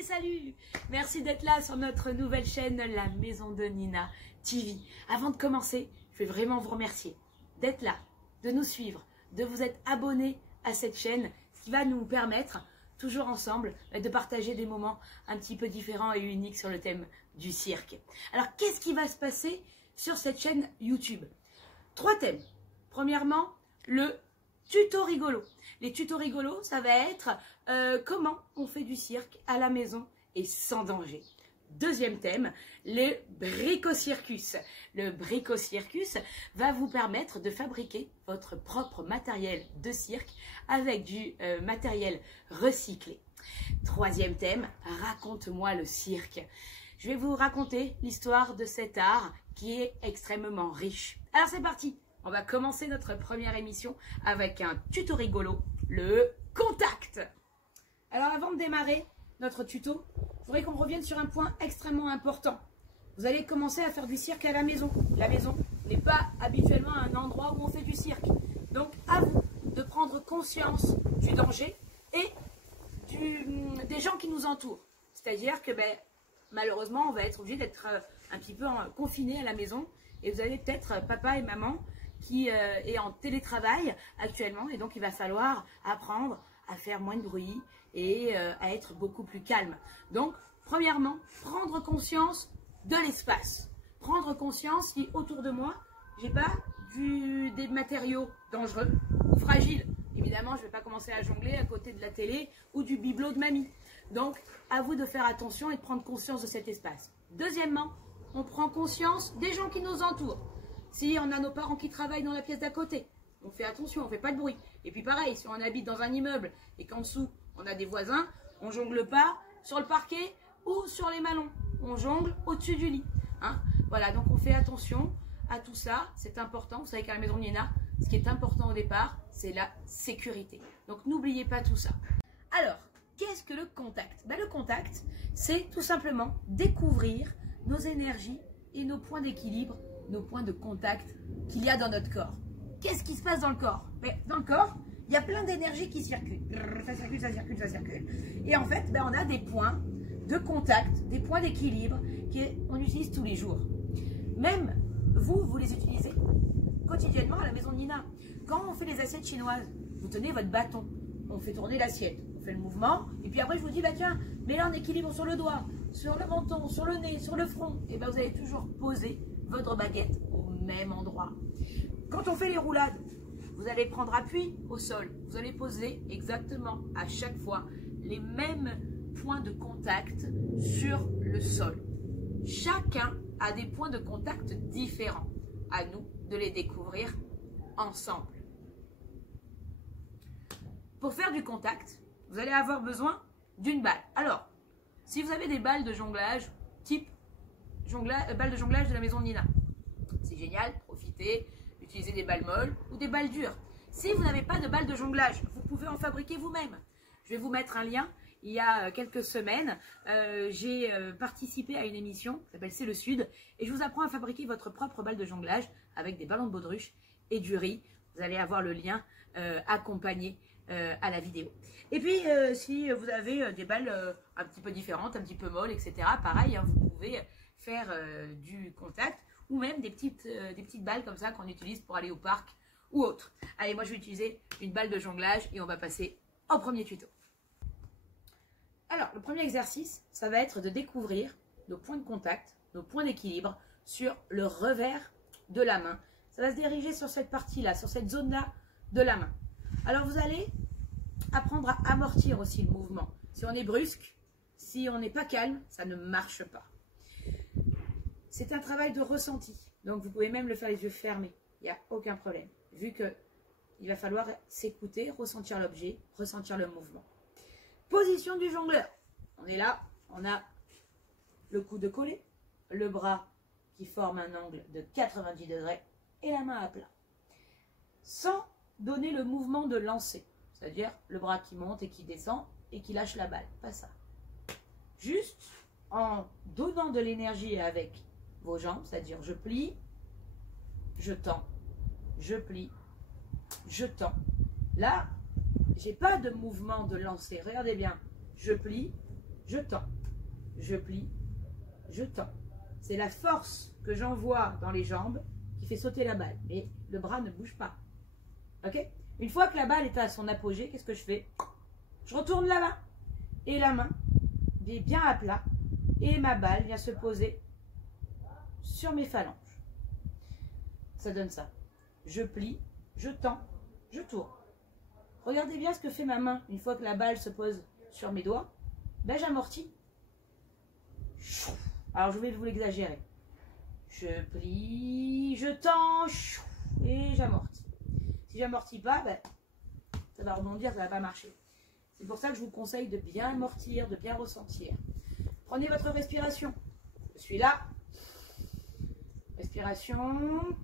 Allez, salut! Merci d'être là sur notre nouvelle chaîne, la Maison de Nina TV. Avant de commencer, je vais vraiment vous remercier d'être là, de nous suivre, de vous être abonnés à cette chaîne, ce qui va nous permettre, toujours ensemble, de partager des moments un petit peu différents et uniques sur le thème du cirque. Alors, qu'est-ce qui va se passer sur cette chaîne YouTube? 3 thèmes. Premièrement, le tuto rigolo. Les tutos rigolos, ça va être comment on fait du cirque à la maison et sans danger. Deuxième thème, le bricocircus. Le bricocircus va vous permettre de fabriquer votre propre matériel de cirque avec du matériel recyclé. Troisième thème, raconte-moi le cirque. Je vais vous raconter l'histoire de cet art qui est extrêmement riche. Alors c'est parti! On va commencer notre première émission avec un tuto rigolo, le contact. Alors avant de démarrer notre tuto, je voudrais qu'on revienne sur un point extrêmement important. Vous allez commencer à faire du cirque à la maison. La maison n'est pas habituellement un endroit où on fait du cirque. Donc à vous de prendre conscience du danger et des gens qui nous entourent. C'est-à-dire que malheureusement, on va être obligé d'être un petit peu confinés à la maison. Et vous avez peut-être papa et maman qui est en télétravail actuellement, et donc il va falloir apprendre à faire moins de bruit et à être beaucoup plus calme. Donc, premièrement, prendre conscience de l'espace. Prendre conscience si autour de moi, j'ai pas des matériaux dangereux ou fragiles. Évidemment, je ne vais pas commencer à jongler à côté de la télé ou du bibelot de mamie. Donc, à vous de faire attention et de prendre conscience de cet espace. Deuxièmement, on prend conscience des gens qui nous entourent. Si on a nos parents qui travaillent dans la pièce d'à côté, on fait attention, on ne fait pas de bruit. Et puis pareil, si on habite dans un immeuble et qu'en dessous, on a des voisins, on ne jongle pas sur le parquet ou sur les malons. On jongle au-dessus du lit. Hein, voilà, donc on fait attention à tout ça. C'est important. Vous savez qu'à la Maison de Nina, ce qui est important au départ, c'est la sécurité. Donc n'oubliez pas tout ça. Alors, qu'est-ce que le contact? Le contact, c'est tout simplement découvrir nos énergies et nos points d'équilibre, nos points de contact qu'il y a dans notre corps. Qu'est-ce qui se passe dans le corps? Dans le corps, il y a plein d'énergie qui circulent. Ça circule, ça circule, ça circule. Et en fait, on a des points de contact, des points d'équilibre qu'on utilise tous les jours. Même vous les utilisez quotidiennement à la Maison de Nina. Quand on fait les assiettes chinoises, vous tenez votre bâton, on fait tourner l'assiette, on fait le mouvement, et puis après je vous dis, tiens, mets-la en équilibre sur le doigt, sur le menton, sur le nez, sur le front. Et vous allez toujours poser votre baguette au même endroit. Quand on fait les roulades, vous allez prendre appui au sol. Vous allez poser exactement à chaque fois les mêmes points de contact sur le sol. Chacun a des points de contact différents. À nous de les découvrir ensemble. Pour faire du contact, vous allez avoir besoin d'une balle. Alors, si vous avez des balles de jonglage, type balles de jonglage de la Maison de Nina, c'est génial, profitez, utilisez des balles molles ou des balles dures. Si vous n'avez pas de balles de jonglage, vous pouvez en fabriquer vous-même. Je vais vous mettre un lien. Il y a quelques semaines, j'ai participé à une émission qui s'appelle C'est le Sud, et je vous apprends à fabriquer votre propre balle de jonglage avec des ballons de baudruche et du riz. Vous allez avoir le lien accompagné à la vidéo. Et puis, si vous avez des balles un petit peu différentes, un petit peu molles, etc., pareil, vous pouvez faire du contact ou même des petites balles comme ça qu'on utilise pour aller au parc ou autre. Allez, moi je vais utiliser une balle de jonglage et on va passer au premier tuto. Alors, le premier exercice, ça va être de découvrir nos points de contact, nos points d'équilibre sur le revers de la main. Ça va se diriger sur cette partie-là, sur cette zone-là de la main. Alors, vous allez apprendre à amortir aussi le mouvement. Si on est brusque, si on n'est pas calme, ça ne marche pas. C'est un travail de ressenti. Donc, vous pouvez même le faire les yeux fermés. Il n'y a aucun problème. Vu qu'il va falloir s'écouter, ressentir l'objet, ressentir le mouvement. Position du jongleur. On est là, on a le coude collé, le bras qui forme un angle de 90 degrés et la main à plat. Sans donner le mouvement de lancer, c'est-à-dire le bras qui monte et qui descend et qui lâche la balle. Pas ça. Juste en donnant de l'énergie avec vos jambes, c'est-à-dire je plie, je tends, je plie, je tends. Là, j'ai pas de mouvement de lancer. Regardez bien. Je plie, je tends, je plie, je tends. C'est la force que j'envoie dans les jambes qui fait sauter la balle. Mais le bras ne bouge pas. Ok? Une fois que la balle est à son apogée, qu'est-ce que je fais? Je retourne la main. Et la main est bien à plat. Et ma balle vient se poser sur mes phalanges. Ça donne ça. Je plie, je tends, je tourne. Regardez bien ce que fait ma main une fois que la balle se pose sur mes doigts. Ben, j'amortis. Alors, je vais vous l'exagérer. Je plie, je tends et j'amortis. Si j'amortis pas, ben, ça va rebondir, ça ne va pas marcher. C'est pour ça que je vous conseille de bien amortir, de bien ressentir. Prenez votre respiration. Je suis là. Respiration.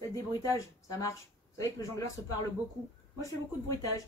Faites des bruitages, ça marche. Vous savez que le jongleur se parle beaucoup. Moi, je fais beaucoup de bruitage.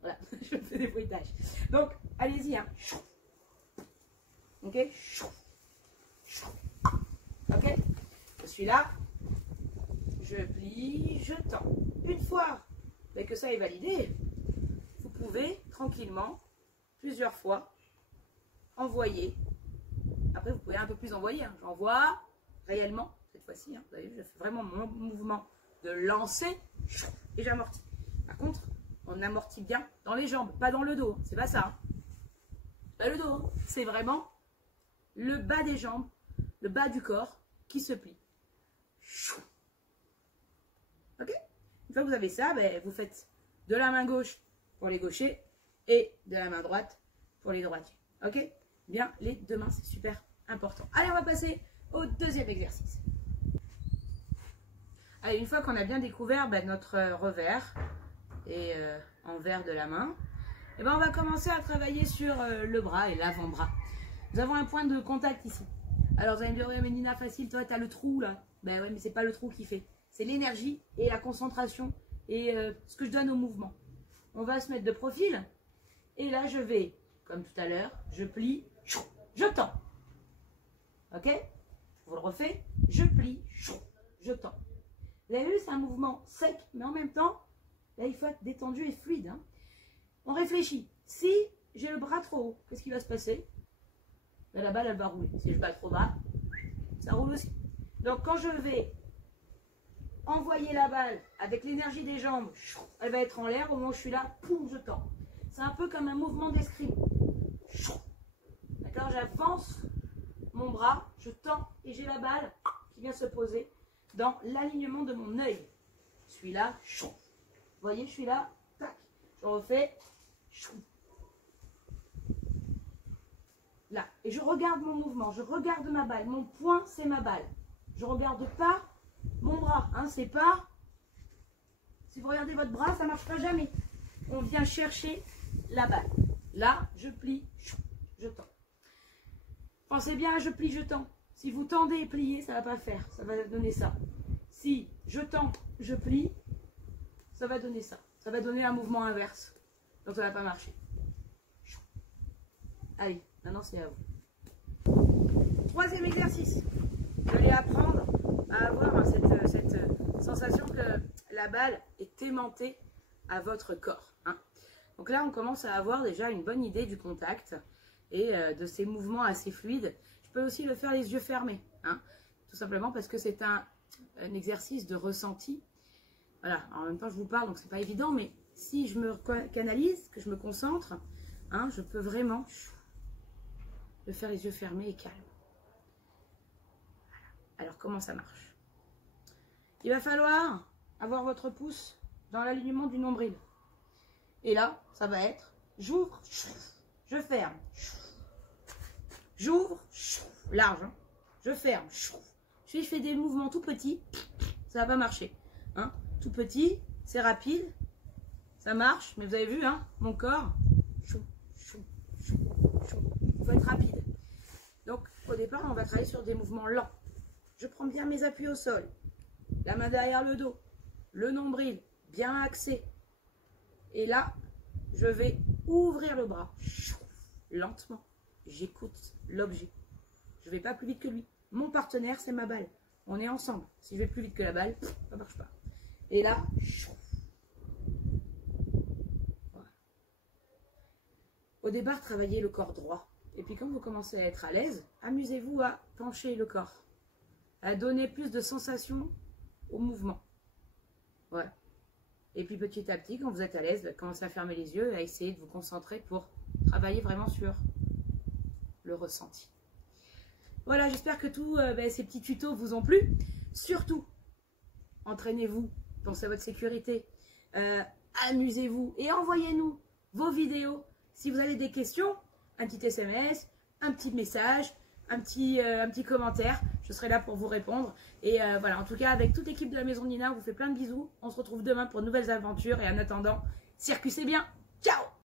Voilà, je fais des bruitages. Donc, allez-y. Hein. Ok? Ok? Je suis là. Je plie, je tends. Une fois que ça est validé, vous pouvez tranquillement, plusieurs fois, envoyer. Après, vous pouvez un peu plus envoyer. Hein. J'envoie réellement, cette fois-ci. Hein. Vous avez vu, je fais vraiment mon mouvement de lancer et j'amortis. Par contre, on amortit bien dans les jambes, pas dans le dos. C'est pas ça. Hein. Pas le dos. C'est vraiment le bas des jambes, le bas du corps qui se plie. Ok? Une fois que vous avez ça, ben, vous faites de la main gauche pour les gauchers et de la main droite pour les droitiers. Ok? Bien, les deux mains, c'est super important. Allez, on va passer au deuxième exercice. Allez, une fois qu'on a bien découvert ben, notre revers et envers de la main, et ben, on va commencer à travailler sur le bras et l'avant-bras. Nous avons un point de contact ici. Alors, vous allez me dire, ouais, mais Nina, facile, toi, tu as le trou là. Ben ouais, mais c'est pas le trou qui fait. C'est l'énergie et la concentration et ce que je donne au mouvement. On va se mettre de profil. Et là, je vais, comme tout à l'heure, je plie, je tends. Ok? Vous le refait. Je plie, je tends. Vous avez vu, c'est un mouvement sec, mais en même temps, là, il faut être détendu et fluide. Hein. On réfléchit. Si j'ai le bras trop haut, qu'est-ce qui va se passer? Là, la balle, elle va rouler. Si je bats trop bas, ça roule aussi. Donc, quand je vais envoyer la balle avec l'énergie des jambes, elle va être en l'air. Au moment où je suis là, poum, je tends. C'est un peu comme un mouvement d'escrime. D'accord? J'avance mon bras, je tends et j'ai la balle qui vient se poser dans l'alignement de mon œil. Je suis là, vous voyez, je suis là, tac. Je refais, là. Et je regarde mon mouvement, je regarde ma balle. Mon poing, c'est ma balle. Je ne regarde pas mon bras. Hein, c'est pas... Si vous regardez votre bras, ça ne marchera jamais. On vient chercher la balle. Là, je plie, je tends. Pensez bien à je plie, je tends. Si vous tendez et pliez, ça ne va pas faire. Ça va donner ça. Si je tends, je plie, ça va donner ça. Ça va donner un mouvement inverse. Donc ça ne va pas marcher. Allez, maintenant c'est à vous. Troisième exercice. Vous allez apprendre à avoir cette sensation que la balle est aimantée à votre corps. Hein. Donc là, on commence à avoir déjà une bonne idée du contact et de ces mouvements assez fluides. Je peux aussi le faire les yeux fermés. Hein, tout simplement parce que c'est un exercice de ressenti. Voilà, en même temps, je vous parle, donc c'est pas évident, mais si je me canalise, que je me concentre, hein, je peux vraiment le faire les yeux fermés et calme. Voilà. Alors, comment ça marche? Il va falloir avoir votre pouce dans l'alignement du nombril. Et là, ça va être, j'ouvre, je ferme. J'ouvre, large, hein, je ferme. Je fais des mouvements tout petits, ça va pas marcher. Hein. Tout petit, c'est rapide, ça marche, mais vous avez vu, hein, mon corps, il faut être rapide. Donc, au départ, on va travailler sur des mouvements lents. Je prends bien mes appuis au sol, la main derrière le dos, le nombril bien axé. Et là, je vais ouvrir le bras, lentement. J'écoute l'objet. Je ne vais pas plus vite que lui. Mon partenaire, c'est ma balle. On est ensemble. Si je vais plus vite que la balle, ça ne marche pas. Et là, voilà. Au départ, travaillez le corps droit. Et puis quand vous commencez à être à l'aise, amusez-vous à pencher le corps. À donner plus de sensations au mouvement. Ouais. Et puis petit à petit, quand vous êtes à l'aise, commencez à fermer les yeux et à essayer de vous concentrer pour travailler vraiment sur le ressenti. Voilà, j'espère que tous ces petits tutos vous ont plu. Surtout, entraînez-vous, pensez à votre sécurité, amusez-vous et envoyez-nous vos vidéos. Si vous avez des questions, un petit SMS, un petit message, un petit commentaire, je serai là pour vous répondre. Et voilà, en tout cas, avec toute l'équipe de la Maison de Nina, on vous fait plein de bisous. On se retrouve demain pour de nouvelles aventures. Et en attendant, circuitez bien. Ciao!